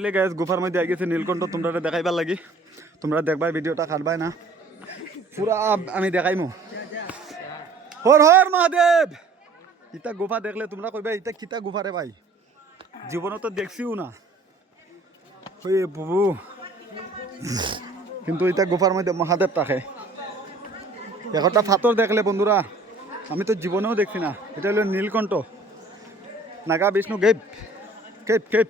Finally gas গুফার মধ্যে গেছে, নীলকণ্ঠ তোমরা দেখাইবার লাগি। তোমরা দেখবাই, ভিডিওটা কাটবাই না। পুরা আমি দেখাইমু। হর হর মহাদেব! ইতা গুফা দেখলে তোমরা কইবা ইতা কিতা গুফা রে ভাই? জীবনে তো দেখছিও না। ওই বুবু। কিন্তু ইতা গুফার মধ্যে মহাদেব থাকে। একটা ফাতর দেখলে বন্ধুরা, আমি তো জীবনেও দেখছি না। এটা হলো নীলকণ্ঠ। নাগা, বিষ্ণু, গেপ। কেপ কেপ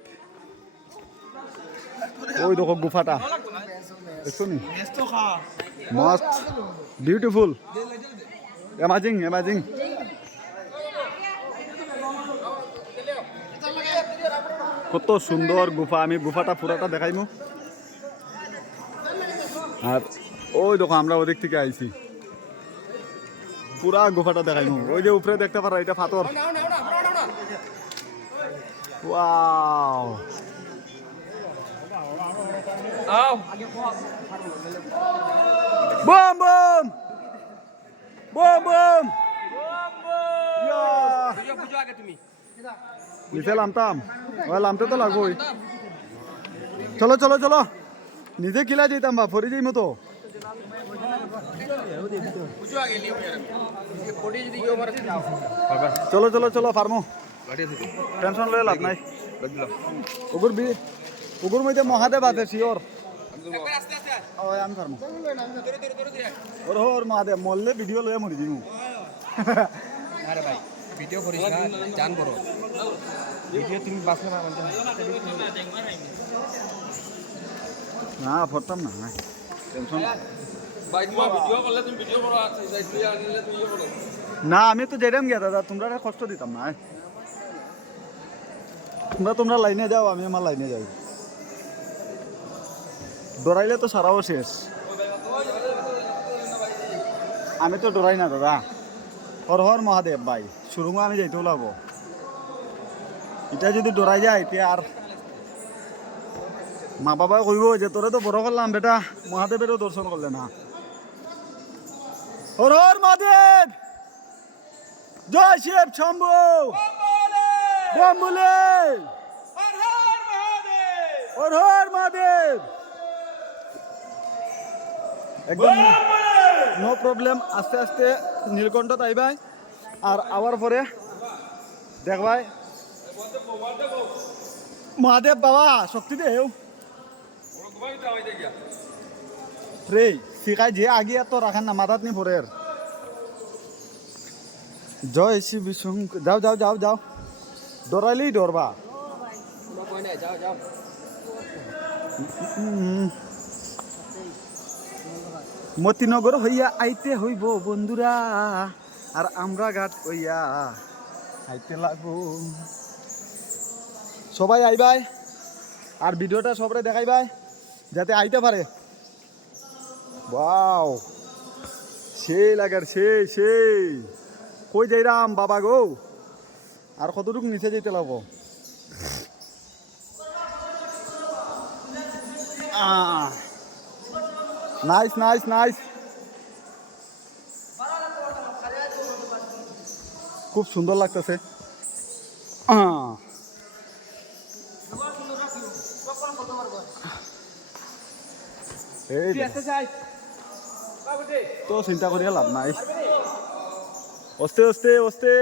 ওই দেখো গুফাটা। দেখছ নি? মস্ত। বিউটিফুল অ্যামাজিং অ্যামাজিং কত সুন্দর গুফা। আমি গুফাটা পুরাটা দেখাইমু। আর ওই দেখো আমরা ওদিক থেকে আইছি। পুরা গুফাটা দেখাইমু। ওই যে উপরে দেখতে পারো এটা পাথর ওয়াও। বম বম। বম বম। ইয়া নিচে লামতাম। ওই লামতে তো লাগবোই। চলো চলো চলো। নিজে কিলা যেতাম বা ফরি যাই মতো চলো চলো চলো ফার্মো টেনশন লয়ে লাভ নাই। ওগুর বি ওগুর মধ্যে মহাদেব আছে শিওর আমি ফার্মো ওর হোর মহাদেব মরলে ভিডিও লয়ে মরি দিমু আরে ভাই ভিডিও করিস না জান বড়। ভিডিও তুমি বাসলে না না ফরতাম না টেনশন না। আমি তো যেরাম গিয়া দাদা তোমরা কষ্ট দিতাম না তোমরা তোমরা লাইনে যাও আমি আমার লাইনে যাই। দৌড়াইলে তো সারাও শেষ। আমি তো ডরাই না দাদা। হর হর মহাদেব ভাই সুরঙ্গ আমি যাইতেও লাগবো এটা যদি ডরাই যায় এতিয়া আর মা বাবা কইব যে তোরে তো বড় করলাম বেটা। মহাদেবেরও দর্শন করলে না। হর হর মহাদেব! জয় শিব শম্ভু! বম্বুলে! হর হর মহাদেব! একদম নো প্রবলেম আস্তে আস্তে নীলকণ্ঠ তাইবাই আর আওয়ার পরে দেখবাই মহাদেব বাবা শক্তি দেও রে ফিকাই যে আগে এত রাখান না মাথাত নি পরের জয় শিব যাও যাও যাও যাও। ডরাইলেই ডরবা। যাও যাও। মতিনগর হইয়া আইতে হইব বন্ধুরা, আর আমরা ঘাট হইয়া আইতে লাগবো। সবাই আইবাই আর ভিডিওটা সবরে দেখাইবাই যাতে আইতে পারে। বাও সেই লাগার, সেই সেই। কই যাইরাম বাবা গো? আর কতটুকু নিচে যেতে লাগবো? নাইস নাইস নাইস খুব সুন্দর লাগতেছে। তো চিন্তা করিয়া লাভ নাই। অস্তে অস্তে অস্তে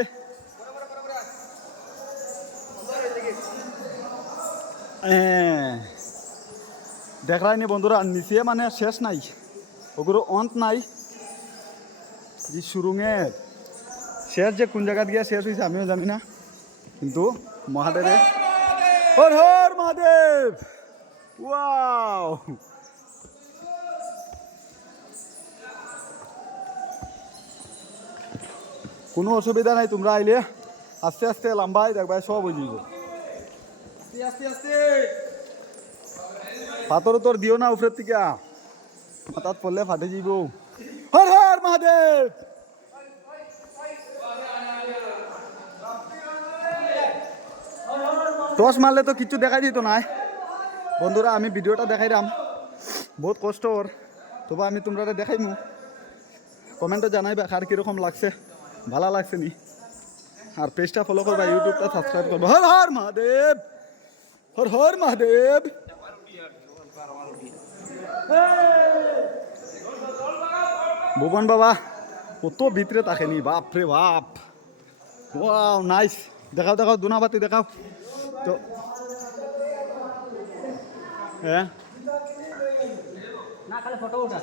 দেখায়নি বন্ধুরা, নিচে মানে শেষ নাই। ওগুলো অন্ত নাই। যে সুরুঙের শেষ যে কোন জায়গা গিয়ে শেষ হয়েছে আমিও জানি না। কিন্তু মহাদেবে হর মহাদেব! ওয়াও! কোনো অসুবিধা নাই, তোমরা আইলে আস্তে আস্তে লম্বাই দেখবাই সব যাব। আস্তে আস্তে! পাথর তোর দিও না উপরের থেকে মাথাত পড়লে ফাটে যাব হর হর মহাদেব টস মারলে তো কিচ্ছু দেখাই দিত না বন্ধুরা, আমি ভিডিওটা দেখাইলাম বহুত কষ্ট ওর তবু আমি তোমরা দেখাইমু কমেন্টে জানাইবা কার কীরকম লাগছে। ভালো লাগছে নি? আর পেজটা ফলো করবা ইউটিউবটা সাবস্ক্রাইব করবা হর হর মহাদেব হর হর মহাদেব ভুবন বাবা, কত ভিতরে থাকেনি বাপ রে বাপ। ওয়াও নাইস দেখাও দেখাও দুনাবাতি দেখাও। তো হ্যাঁ। না, খালি ফটো উঠা।